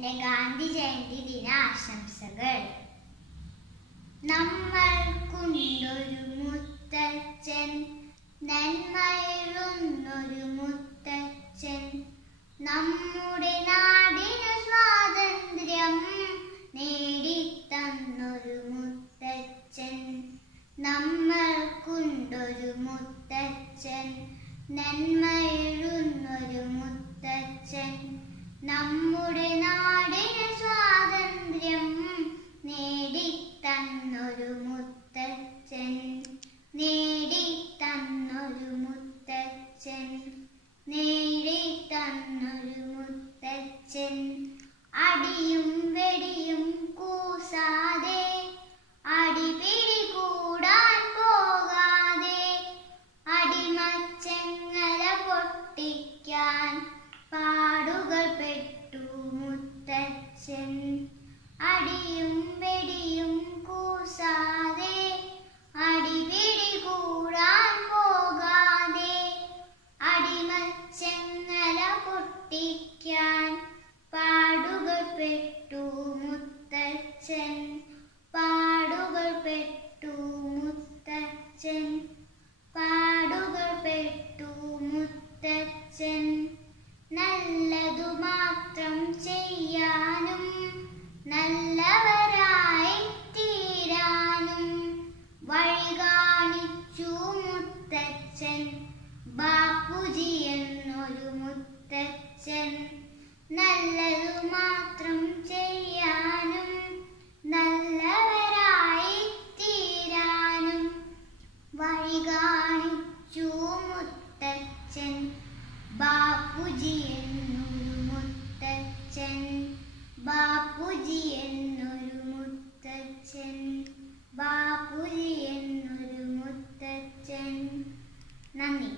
എൻ്റെ ഗാന്ധി ജയന്തി ദിന ആശംസകൾ. നമ്മൾക്കുണ്ടൊരു മുത്തച്ഛൻ, നന്മയുള്ളൊരു മുത്തച്ഛൻ, നമ്മുടെ നാടിന് സ്വാതന്ത്ര്യം നേടിത്തന്നൊരു മുത്തച്ഛൻ. നമ്മൾക്കുണ്ടൊരു മുത്തച്ഛൻ, നന്മയുള്ളൊരു മുത്തച്ഛൻ, നമ്മുടെ നാടിന് സ്വാതന്ത്ര്യം നേടിത്തന്നൊരു മുത്തച്ഛൻ, നേടിത്തന്നൊരു മുത്തച്ഛൻ, നേടിത്തന്നൊരു മുത്തച്ഛൻ. അടിയും വെടിയും കൂസാതെ, അടിപിടി കൂടാൻ പോകാതെ, അടിമച്ചങ്ങല പൊട്ടിക്കാൻ പാടുകൾ പെട്ടു മുത്തച്ഛൻ. അടിയും വെടിയും കൂസാതെ, അടിപിടി കൂടാൻ പോകാതെ, അടിമച്ചങ്ങല പൊട്ടിക്കാൻ പാടുകൾ പെട്ടു മുത്തച്ഛൻ, പാടുകൾ പെട്ടു മുത്തച്ഛൻ, പാടുകൾ പെട്ടു മുത്തച്ഛൻ. നല്ലതു മാത്രം ചെയ്യാനും നല്ലവരായി തീരാനും വഴി കാണിച്ചു മുത്തച്ഛൻ, ബാപ്പുജി എന്നൊരു മുത്തച്ഛൻ. നല്ലതു മാത്രം ചെയ്യാനും നല്ലവരായി തീരാനും വഴി കാണിച്ചു മുത്തച്ഛൻ, ബാപ്പുജി എന്നൊരു മുത്തച്ഛൻ, ബാപ്പുജി എന്നൊരു മുത്തച്ഛൻ, ബാപ്പുജി എന്നൊരു മുത്തച്ഛൻ. നന്ദി.